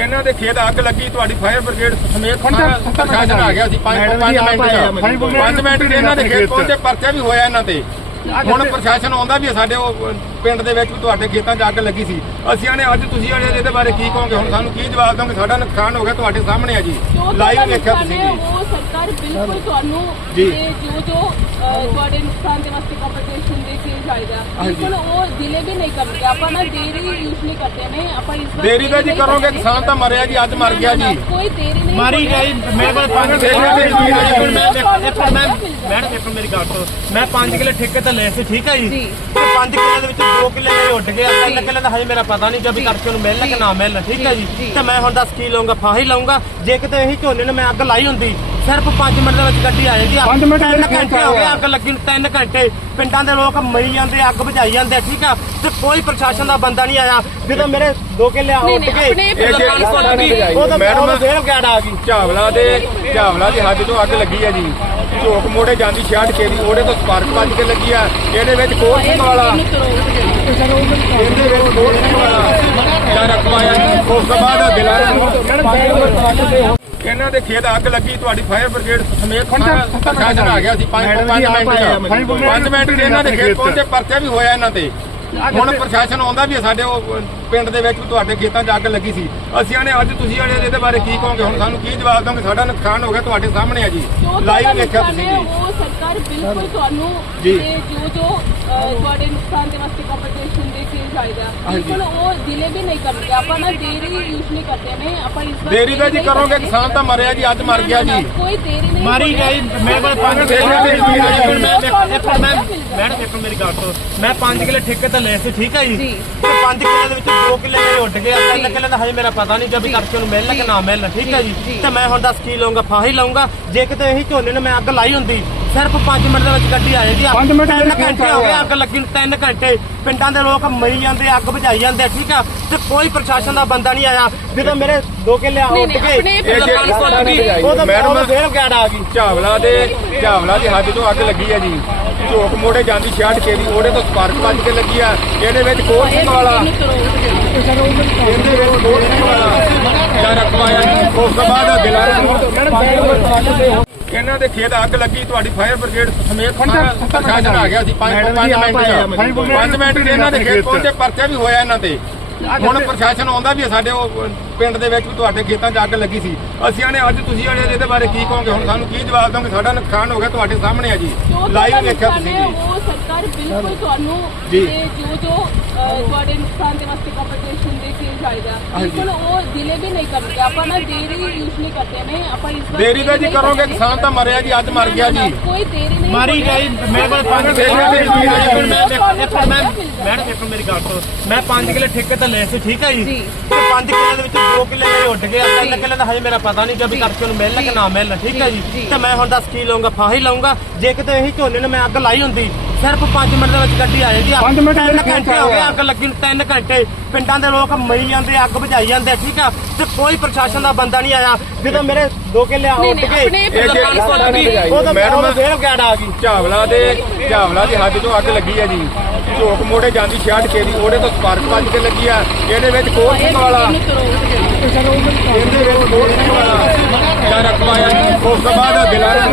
ਇਹਨਾਂ ਦੇ ਖੇਤ ਅੱਗ ਲੱਗੀ ਤੁਹਾਡੀ ਫਾਇਰ ਬ੍ਰਿਗੇਡ ਸਮੇਤ ਸਾਰਾ ਪ੍ਰਸ਼ਾਸਨ ਆ ਗਿਆ ਸੀ 5 5 ਮਿੰਟ 5 ਮਿੰਟ ਦੇ ਇਹਨਾਂ ਦੇ ਖੇਤ ਪਹੁੰਚੇ ਪਰਚਾ ਵੀ ਹੋਇਆ ਇਹਨਾਂ ਤੇ। ਹੁਣ ਪ੍ਰਸ਼ਾਸਨ ਆਉਂਦਾ ਵੀ ਸਾਡੇ ਉਹ ਪਿੰਡ ਦੇ ਵਿੱਚ ਵੀ ਤੁਹਾਡੇ ਖੇਤਾਂ 'ਚ ਅੱਗ ਲੱਗੀ ਸੀ। ਅਸੀਂ ਆਨੇ ਅੱਜ ਤੁਸੀਂ ਜਿਹੜੇ ਇਹਦੇ ਬਾਰੇ ਕੀ ਕਹੋਗੇ? ਹੁਣ ਸਾਨੂੰ ਕੀ ਜਵਾਬ ਦੋਗੇ ਸਾਡਾ ਨੁਕਸਾਨ ਹੋ ਗਿਆ ਤੁਹਾਡੇ ਸਾਹਮਣੇ ਆ ਜੀ। ਲਾਈਵ ਵੇਖਿਆ ਤੁਸੀਂ ਜੀ। ਉਹ ਸਰਕਾਰ ਬਿਲਕੁਲ ਤੁਹਾਨੂੰ ਜੀ। ਇਹ ਜੋ ਤੁਹਾਡੇ ਨੁਕਸਾਨ ਦੇ ਵਾਸਤੇ ਕੰਪਨਸੇਸ਼ਨ ਦੇ ਕੇ ਜਾਏਗਾ। ਬਿਲਕੁਲ ਉਹ ਦਿਲੇ ਵੀ ਨਹੀਂ ਕਰਨਗੇ ਆਪਾਂ ਨਾ ਦੇਰੀ ਯੂਜ਼ ਨਹੀਂ ਕਰਦੇ ਨੇ। ਆਪਾਂ ਇਸ ਵਾਰ ਦੇਰੀ ਦਾ ਜੀ ਕਰੋਗੇ। ਕਿਸਾਨ ਤਾਂ ਮਰਿਆ ਜੀ ਅੱਜ ਮਰ ਗਿਆ ਜੀ। ਕੋਈ ਦੇਰੀ ਨਹੀਂ ਮਾਰੀ। ਗਈ। ਮੇਰੇ ਕੋਲ ਪੰਜ ਦੇਖ ਲਿਆ ਜੀ, ਮੈਂ ਇੱਕ ਮਿੰਟ ਮੈਂ ਤੁਹਾਨੂੰ ਮੈਡਮ ਇੱਕ ਮੇਰੀ ਗੱਲ ਸੁਣੋ। ਮੈਂ 5 ਕਿੱਲੇ ਠੇਕੇ ਤੇ ਲਏ ਸੀ ਠੀਕ ਹੈ ਜੀ। ਤੇ 5 ਕਿੱਲੇ ਦੇ ਵਿੱਚ 2 ਕਿੱਲੇ ਮੇਰੇ ਉੱਡ ਗਏ। 3 ਕਿੱਲੇ ਦਾ ਹਜੇ ਮੇਰਾ ਪਤਾ ਨਹੀਂ ਜਦ ਕਰਕੇ ਉਹਨੂੰ ਮਿਲਣਾ ਕਿ ਨਾ ਮਿਲਣਾ। ਠੀਕ ਹੈ ਜੀ। ਤੇ ਮੈਂ ਹੁਣ ਦੱਸ ਕੀ ਲਵਾਂਗਾ ਫਾਹੀ ਲਵਾਂਗਾ ਜੇ ਕਿਤੇ ਇਹੀ ਝੋਨੇ ਨੂੰ ਮੈਂ ਅੱਗ ਲਾਈ ਹੁੰਦੀ ਸਿਰਫ 5 ਮਿੰਟ ਦੇ ਵਿੱਚ ਗੱਡੀ ਆ ਜਾਂਦੀ ਪੰਜ ਮਿੰਟ ਤਿੰਨ ਦੇ ਵਿੱਚ ਘੰਟੇ ਹੋ ਗਏ ਅੱਗ ਲੱਗੀ ਨੂੰ 3 ਘੰਟੇ। ਪਿੰਡਾਂ ਦੇ ਲੋਕ ਮਰੀ ਜਾਂਦੇ ਅੱਗ ਬੁਝਾਈ ਜਾਂਦੇ ਠੀਕ ਆ? ਤੇ ਕੋਈ ਪ੍ਰਸ਼ਾਸਨ ਦਾ ਬੰਦਾ ਨਹੀਂ ਆਇਆ। ਜਦੋਂ ਮੇਰੇ 2 ਕਿੱਲੇ ਉੱਡ ਨਹੀਂ, ਗਏ ਆਪਣੇ ਇਹ ਉਹ ਮੈਡਮ ਮੈਡਮ ਫੇਰ ਆ ਗਈ। ਝਾਵਲਾ ਦੇ ਝਾਵਲਾ ਦੀ ਹੱਦ ਤੋਂ ਅੱਗ ਲੱਗੀ ਹੈ ਜੀ। ਝੋਕ ਮੋੜੇ ਜਾਂਦੀ 66 ਕੇ ਦੀ ਉਹਦੇ ਤੋਂ ਸਪਾਰਕ ਵੱਜ ਕੇ ਲੱਗੀ ਆ। ਇਹਦੇ ਵਿੱਚ ਕੋਟ ਸਿੰਘ ਵਾਲਾ। ਇਹਦੇ ਵਿੱਚ ਕੋਟ ਸਿੰਘ ਵਾਲਾ। ਜਾਂ ਰਖਵਾਇਆ ਉਸ ਤੋਂ ਬਾਅਦ ਦਿਲਾਰਾ ਇਹਨਾਂ ਦੇ ਖੇਤ ਅੱਗ ਲੱਗੀ ਤੁਹਾਡੀ ਫਾਇਰ ਬ੍ਰਿਗੇਡ ਸਮੇਤ ਸਾਰਾ ਪ੍ਰਸ਼ਾਸਨ ਆ ਗਿਆ ਸੀ। 5 ਮਿੰਟ 5 ਮਿੰਟ ਦੇ ਇਹਨਾਂ ਦੇ ਖੇਤ ਪਹੁੰਚੇ ਪਰਚਾ ਵੀ ਹੋਇਆ ਇਹਨਾਂ ਤੇ। ਹੁਣ ਪ੍ਰਸ਼ਾਸਨ ਆਉਂਦਾ ਵੀ ਸਾਡੇ ਉਹ ਪਿੰਡ ਦੇ ਵਿੱਚ ਵੀ ਤੁਹਾਡੇ ਖੇਤਾਂ 'ਚ ਅੱਗ ਲੱਗੀ ਸੀ। ਅਸੀਂ ਆਨੇ ਅੱਜ ਤੁਸੀਂ ਜਿਹੜੇ ਇਹਦੇ ਬਾਰੇ ਕੀ ਕਹੋਗੇ? ਹੁਣ ਸਾਨੂੰ ਕੀ ਜਵਾਬ ਦੋਗੇ? ਸਾਡਾ ਨੁਕਸਾਨ ਹੋ ਗਿਆ ਤੁਹਾਡੇ ਸਾਹਮਣੇ ਆ ਜੀ। ਲਾਈਵ ਨੁਕਸਾਨ ਤੁਸੀਂ ਜੀ। ਉਹ ਸਰਕਾਰ ਬਿਲਕੁਲ ਤੁਹਾਨੂੰ ਜੀ। ਇਹ ਜੋ ਤੁਹਾਡੇ ਨੁਕਸਾਨ ਦੇ ਵਾਸਤੇ ਕੰਪਨਸੇਸ਼ਨ ਦੇ ਕੇ ਜਾਏਗਾ ਬਿਲਕੁਲ ਉਹ ਦਿਲੇ ਵੀ ਨਹੀਂ ਕਰਨਗੇ ਆਪਾਂ ਨਾ ਦੇਰੀ ਯੂਜ਼ ਨਹੀਂ ਕਰਦੇ ਨੇ ਆਪਾਂ ਇਸ ਵਾਰ ਦੇਰੀ ਦਾ ਜੀ ਕਰੋਗੇ। ਕਿਸਾਨ ਤਾਂ ਮਰਿਆ ਜੀ ਅੱਜ ਮਰ ਗਿਆ ਜੀ ਕੋਈ ਦੇਰੀ ਨਹੀਂ ਮਾਰੀ। ਗਈ ਮੇਰੇ ਕੋਲ ਪੰਜ ਦੇਖ ਲਿਆ ਜੀ, ਮੈਂ ਇੱਕ ਮਿੰਟ ਮੈਂ ਇੱਕ ਮਿੰਟ ਮੈਂ। ਮੈਡਮ ਇੱਕ ਮਿੰਟ ਮੇਰੀ ਗੱਲ ਸੁਣੋ ਮੈਂ 5 ਕਿੱਲੇ ਠੇਕੇ ਤੇ ਲਏ ਸੀ ਠੀਕ ਹੈ ਜੀ ਜੀ। ਤੇ 5 ਕਿੱਲੇ ਦੇ ਵਿੱਚ 2 ਕਿੱਲੇ ਮੇਰੇ ਉੱਡ ਗਏ 3 ਕਿੱਲੇ ਦਾ ਹਜੇ ਮੇਰਾ ਪਤਾ ਨਹੀਂ ਜਦ ਕਰਕੇ ਉਹਨੂੰ ਮਿਲਣਾ ਕਿ ਨਾ ਮਿਲਣਾ ਠੀਕ ਹੈ ਜੀ। ਤੇ ਮੈਂ ਹੁਣ ਦੱਸ ਕੀ ਲਵਾਂਗਾ ਫਾਹੀ ਲਵਾਂਗਾ ਜੇ ਕਿਤੇ ਇਹੀ ਝੋਨੇ ਨੂੰ ਮੈਂ ਅੱਗ ਲਾਈ ਹੁੰਦੀ ਸਿਰਫ 5 ਮਿੰਟ ਦੇ ਵਿੱਚ ਗੱਡੀ ਆ ਜਾਂਦੀ ਪੰਜ ਮਿੰਟ ਦੇ 3 ਵਿੱਚ ਘੰਟੇ ਹੋ ਗਏ ਅੱਗ ਲੱਗੀ ਨੂੰ 3 ਘੰਟੇ। ਪਿੰਡਾਂ ਦੇ ਲੋਕ ਮਰੀ ਜਾਂਦੇ ਅੱਗ ਬੁਝਾਈ ਜਾਂਦੇ ਠੀਕ ਆ? ਤੇ ਕੋਈ ਪ੍ਰਸ਼ਾਸਨ ਦਾ ਬੰਦਾ ਨਹੀਂ ਆਇਆ। ਜਦੋਂ ਮੇਰੇ 2 ਕਿੱਲੇ ਉੱਡ ਗਏ ਇਹ ਜੇ ਉਹ ਤਾਂ ਮੈਡਮ ਮੈਡਮ ਫੇਰ ਗਾੜ ਆ ਗਈ। ਝਾਵਲਾ ਦੇ ਝਾਵਲਾ ਦੀ ਹੱਦ ਤੋਂ ਅੱਗ ਲੱਗੀ ਹੈ ਜੀ। ਝੋਕ ਮੋੜੇ ਜਾਂਦੀ 66 ਕੇ ਦੀ ਉਹਦੇ ਤੋਂ ਸਪਾਰਕ ਵੱਜ ਕੇ ਲੱਗੀ ਆ। ਇਹਦੇ ਵਿੱਚ ਕੋਟ ਸਿੰਘ ਵਾਲਾ। ਇਹਦੇ ਵਿੱਚ ਕੋਟ ਸਿੰਘ ਵਾਲਾ। ਜਾਂ। ਰਖਵਾਇਆ ਉਸ ਤੋਂ ਬਾਅਦ ਦਿਲਾਰਾ ਇਹਨਾਂ ਦੇ ਖੇਤ ਅੱਗ ਲੱਗੀ ਤੁਹਾਡੀ ਫਾਇਰ ਬ੍ਰਿਗੇਡ ਸਮੇਤ ਪ੍ਰਸ਼ਾਸਨ ਆ ਗਿਆ ਸੀ 5 ਮਿੰਟ 5 ਮਿੰਟ ਦੇ ਇਹਨਾਂ ਦੇ ਖੇਤ ਪਹੁੰਚੇ ਪਰਚਾ ਵੀ ਹੋਇਆ ਇਹਨਾਂ ਤੇ। ਹੁਣ ਪ੍ਰਸ਼ਾਸਨ ਆਉਂਦਾ ਵੀ ਸਾਡੇ ਉਹ ਪਿੰਡ ਦੇ ਵਿੱਚ ਵੀ ਤੁਹਾਡੇ ਖੇਤਾਂ 'ਚ ਅੱਗ ਲੱਗੀ ਸੀ। ਅਸੀਂ ਆਨੇ ਅੱਜ ਤੁਸੀਂ ਜਿਹੜੇ ਇਹਦੇ ਬਾਰੇ ਕੀ ਕਹੋਗੇ? ਹੁਣ ਸਾਨੂੰ ਕੀ ਜਵਾਬ ਦੋਗੇ ਸਾਡਾ ਨੁਕਸਾਨ ਹੋ ਗਿਆ ਤੁਹਾਡੇ ਸਾਹਮਣੇ ਆ ਜੀ। ਲਾਈਵ ਵੇਖਿਆ ਤੁਸੀਂ ਜੀ। ਉਹ ਸਰਕਾਰ ਬਿਲਕੁਲ ਤੁਹਾਨੂੰ ਜੀ। ਇਹ ਜੋ ਜੋ ਅਹ, ਤੁਹਾਡੇ ਨੁਕਸਾਨ ਦੇ ਵਾਸਤੇ ਕੰਪਨਸੇਸ਼ਨ ਦੇ ਕੇ ਜਾਏਗਾ ਬਿਲਕੁਲ ਉਹ ਦਿਲੇ ਵੀ ਨਹੀਂ ਕਰਨਗੇ ਆਪਾਂ ਨਾ ਦੇਰੀ ਯੂਜ਼ ਨਹੀਂ ਕਰਦੇ ਨੇ ਆਪਾਂ ਇਸ ਵਾਰ ਦੇਰੀ ਦਾ ਜੀ ਨਹੀਂ ਕਰੋਗੇ ਕਰਦੇ। ਕਿਸਾਨ ਤਾਂ ਮਰਿਆ ਜੀ ਅੱਜ ਮਰ ਗਿਆ ਜੀ ਕੋਈ ਦੇਰੀ ਨਹੀਂ ਮਾਰੀ ਹੋਣੀ। ਗਈ ਕੋਲ ਪੰਜ ਜੀ, ਮੈਂ ਮੈਂ ਮਿਲ ਜਾਏਗਾ। ਮੈਡਮ ਇੱਕ ਮੇਰੀ ਗੱਲ ਸੁਣੋ ਮੈਂ 5 ਕਿੱਲੇ ਠੇਕੇ ਤੇ ਲਏ ਸੀ ਠੀਕ ਹੈ ਜੀ ਜੀ। ਤੇ 5 ਕਿੱਲੇ ਦੇ ਵਿੱਚ 2 ਕਿੱਲੇ ਮੇਰੇ ਉੱਡ ਗਏ 3 ਕਿੱਲੇ ਦਾ ਹਜੇ ਮੇਰਾ ਪਤਾ ਨਹੀਂ ਜਦ ਕਰਕੇ ਉਹਨੂੰ ਮਿਲਣਾ ਕਿ ਨਾ ਮਿਲਣਾ ਠੀਕ ਹੈ ਜੀ, ਜੀ ਜੀ। ਤੇ ਮੈਂ ਹੁਣ ਦੱਸ ਕੀ ਲਵਾਂਗਾ ਫਾਹੀ ਲਵਾਂਗਾ ਜੇ ਕਿਤੇ ਇਹੀ ਝੋਨੇ ਨੂੰ ਮੈਂ ਅੱਗ ਲਾਈ ਹੁੰਦੀ ਸਿਰਫ 5 ਮਿੰਟ ਦੇ ਵਿੱਚ ਗੱਡੀ ਆ ਜਾਂਦੀ ਪੰਜ ਮਿੰਟ ਦੇ 3 ਵਿੱਚ ਘੰਟੇ ਹੋ ਗਏ ਅੱਗ ਲੱਗੀ ਨੂੰ 3 ਘੰਟੇ। ਪਿੰਡਾਂ ਦੇ ਲੋਕ ਮਰੀ ਜਾਂਦੇ ਅੱਗ ਬੁਝਾਈ ਜਾਂਦੇ ਠੀਕ ਆ? ਤੇ ਕੋਈ ਪ੍ਰਸ਼ਾਸਨ ਦਾ ਬੰਦਾ ਨਹੀਂ ਆਇਆ। ਜਦੋਂ ਮੇਰੇ 2 ਕਿੱਲੇ ਨਹੀਂ, ਉੱਡ ਨਹੀਂ, ਗਏ ਆਪਣੇ ਇਹ ਜੇ ਉਹ ਤਾਂ ਮੈਡਮ ਫੇਰ ਗਾੜ ਆ ਗਈ। ਝਾਵਲਾ ਦੇ ਝਾਵਲਾ ਦੀ ਹੱਦ ਤੋਂ ਅੱਗ ਲੱਗੀ ਹੈ ਜੀ। ਝੋਕ ਮੋੜੇ ਜਾਂਦੀ 66 ਕੇ ਦੀ ਉਹਦੇ ਤੋਂ ਸਪਾਰਕ ਵੱਜ ਕੇ ਲੱਗੀ ਆ। ਇਹਦੇ ਵਿੱਚ ਕੋਟ ਸਿੰਘ ਵਾਲਾ ਇਹਦੇ ਵਿੱਚ ਕੋਟ ਸਿੰਘ ਵਾਲਾ ਜਾਂ ਰਖਵਾਇਆ ਉਸ ਤੋਂ ਬਾਅਦ ਦਿਲਾਰਾ